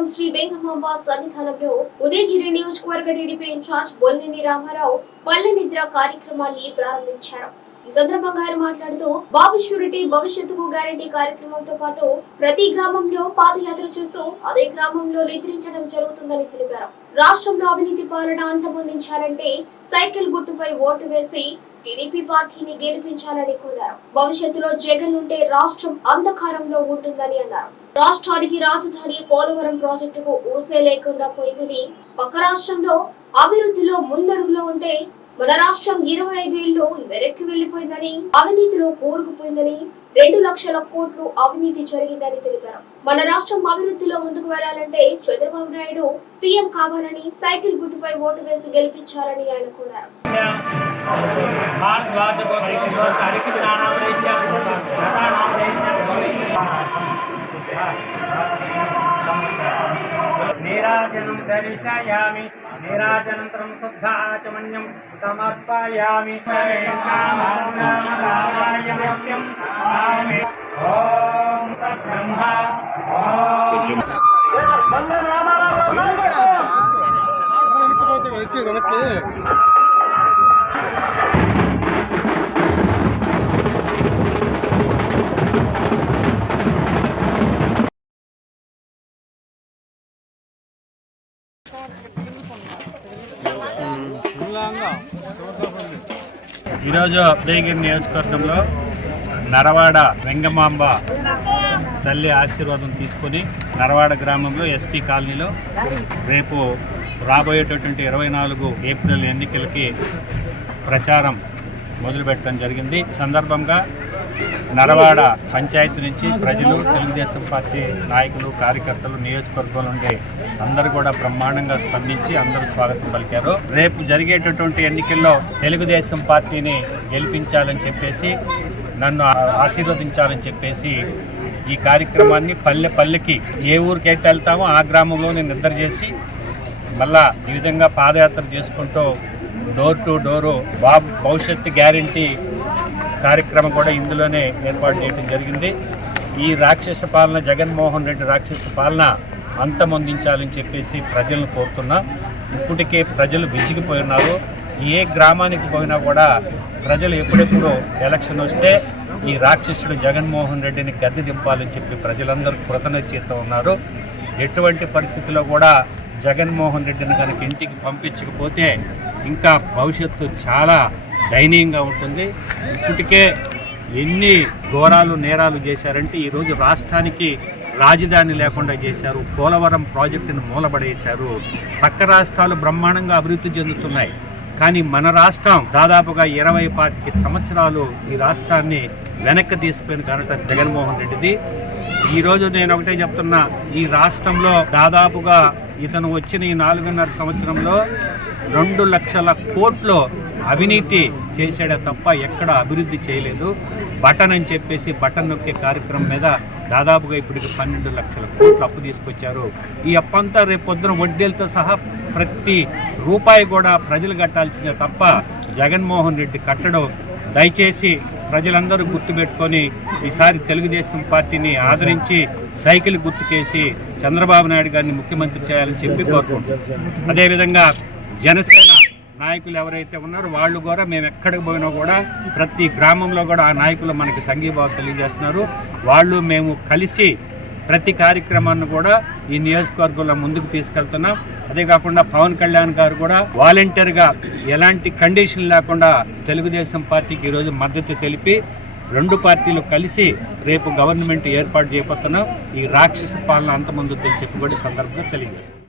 నియోజకవర్గం శ్రీ వెంగమాంబ సన్నిధానంలో ఉదయగిరి నియోజకవర్గ టీడీపీ ఇన్ఛార్జ్ బొల్లినేని రామారావు పల్లె నిద్ర కార్యక్రమాన్ని ప్రారంభించారు. ఈ సందర్భంగా ఆయన మాట్లాడుతూ బాబు ష్యూరిటీ భవిష్యత్తుకు గ్యారంటీ కార్యక్రమంతో పాటు ప్రతి గ్రామంలో పాదయాత్ర చేస్తూ అదే గ్రామంలో నిద్రించడం జరుగుతుందని తెలిపారు. రాష్ట్రంలో అవినీతి పాలన అంతమొందించాలంటే సైకిల్ గుర్తుపై ఓటు వేసి టీడీపీ పార్టీని గెలిపించాలని కోరారు. భవిష్యత్తులో జగన్ ఉంటే రాష్ట్రం అంధకారంలో ఉంటుందని అన్నారు. రాష్ట్రానికి రాజధాని పోలవరం ప్రాజెక్టుకు ఊసే లేకుండా పోయిందని, పక్క రాష్ట్రంలో అభివృద్ధిలో ముందడుగులో ఉంటే మన రాష్ట్రం 25 ఏళ్లు వెనక్కి వెళ్లిపోయిందని, అవినీతిలో కూరుకుపోయిందని, 2 లక్షల కోట్లు అవినీతి జరిగిందని తెలిపారు. మన రాష్ట్రం అభివృద్ధిలో ముందుకు వెళ్లాలంటే చంద్రబాబు నాయుడు సీఎం కావాలని, సైకిల్ గుర్తుపై ఓటు వేసి గెలిపించాలని ఆయన కోరారు. నీరాజనం దర్శయామి, నీరాజనంతరం శుద్ధాచమన్యం సమర్పయామి. ఓం తద్బ్రహ్మ ఈరోజు ఉదయగిరి నియోజకవర్గంలో నరవాడ వెంగమాంబ తల్లి ఆశీర్వాదం తీసుకొని నరవాడ గ్రామంలో ఎస్టీ కాలనీలో రేపు రాబోయేటటువంటి 24 ఏప్రిల్ ఎన్నికలకి ప్రచారం మొదలుపెట్టడం జరిగింది. ఈ సందర్భంగా నరవాడ పంచాయతీ నుంచి ప్రజలు, తెలుగుదేశం పార్టీ నాయకులు, కార్యకర్తలు, నియోజకవర్గంలో ఉండే అందరూ కూడా బ్రహ్మాండంగా స్పందించి అందరూ స్వాగతం పలికారు. రేపు జరిగేటటువంటి ఎన్నికల్లో తెలుగుదేశం పార్టీని గెలిపించాలని చెప్పేసి, నన్ను ఆశీర్వదించాలని చెప్పేసి ఈ కార్యక్రమాన్ని పల్లె పల్లెకి ఏ ఊరికైతే వెళ్తామో ఆ గ్రామంలోనే నిద్ర చేసి మళ్ళా ఈ విధంగా పాదయాత్ర చేసుకుంటూ డోర్ టు డోరు బాబు భవిష్యత్తు గ్యారంటీ కార్యక్రమం కూడా ఇందులోనే ఏర్పాటు చేయడం జరిగింది. ఈ రాక్షస పాలన, జగన్మోహన్ రెడ్డి రాక్షస పాలన అంతమొందించాలని చెప్పేసి ప్రజలను కోరుతున్నా. ఇప్పటికే ప్రజలు విసిగిపోయినారు. ఏ గ్రామానికి పోయినా కూడా ప్రజలు ఎప్పుడెప్పుడు ఎలక్షన్ వస్తే ఈ రాక్షసుడు జగన్మోహన్ రెడ్డిని గద్దె దింపాలని చెప్పి ప్రజలందరూ కృతజ్ఞతతో ఉన్నారు. ఎటువంటి పరిస్థితుల్లో కూడా జగన్మోహన్ రెడ్డిని కనుక ఇంటికి పంపించకపోతే ఇంకా భవిష్యత్తు చాలా దయనీయంగా ఉంటుంది. ఇప్పటికే ఎన్ని ఘోరాలు, నేరాలు చేశారంటే ఈరోజు రాష్ట్రానికి రాజధాని లేకుండా చేశారు. పోలవరం ప్రాజెక్టును మూలబడేశారు. పక్క రాష్ట్రాలు బ్రహ్మాండంగా అభివృద్ధి చెందుతున్నాయి. కానీ మన రాష్ట్రం దాదాపుగా 20-25 సంవత్సరాలు ఈ రాష్ట్రాన్ని వెనక్కి తీసుకుని ఘనత జగన్మోహన్ రెడ్డిది. ఈరోజు నేను ఒకటే చెప్తున్నా, ఈ రాష్ట్రంలో దాదాపుగా ఇతను వచ్చిన ఈ 4.5 సంవత్సరంలో 2 లక్షల కోట్లు అవినీతి చేసాడే తప్ప ఎక్కడ అభివృద్ధి చేయలేదు. బటన్ అని చెప్పేసి బటన్ నొక్కే కార్యక్రమం మీద దాదాపుగా ఇప్పటికి 12 లక్షల కోట్లు అప్పు తీసుకొచ్చారు. ఈ అప్పంతా రేపు పొద్దున వడ్డీలతో సహా ప్రతి రూపాయి కూడా ప్రజలు కట్టాల్సిందే తప్ప జగన్మోహన్ రెడ్డి కట్టడం. దయచేసి ప్రజలందరూ గుర్తుపెట్టుకొని ఈసారి తెలుగుదేశం పార్టీని ఆదరించి సైకిల్ గుర్తుకేసి చంద్రబాబు నాయుడు గారిని ముఖ్యమంత్రి చేయాలని చెప్పి కోరుకుంటున్నాం. అదేవిధంగా జనసేన నాయకులు ఎవరైతే ఉన్నారో వాళ్ళు కూడా మేము ఎక్కడికి పోయినా కూడా ప్రతి గ్రామంలో కూడా ఆ నాయకులు మనకి సంఘీభావం తెలియజేస్తున్నారు. వాళ్ళు మేము కలిసి ప్రతి కార్యక్రమాన్ని కూడా ఈ నియోజకవర్గంలో ముందుకు తీసుకెళ్తున్నాం. అదే కాకుండా పవన్ కళ్యాణ్ గారు కూడా వాలంటీర్గా ఎలాంటి కండిషన్ లేకుండా తెలుగుదేశం పార్టీకి ఈరోజు మద్దతు తెలిపి 2 పార్టీలు కలిసి రేపు గవర్నమెంట్ ఏర్పాటు చేయబోతున్నాం. ఈ రాక్షస పాలన అంతమందుతో చెప్పి కూడా సందర్భంగా తెలియజేస్తాం.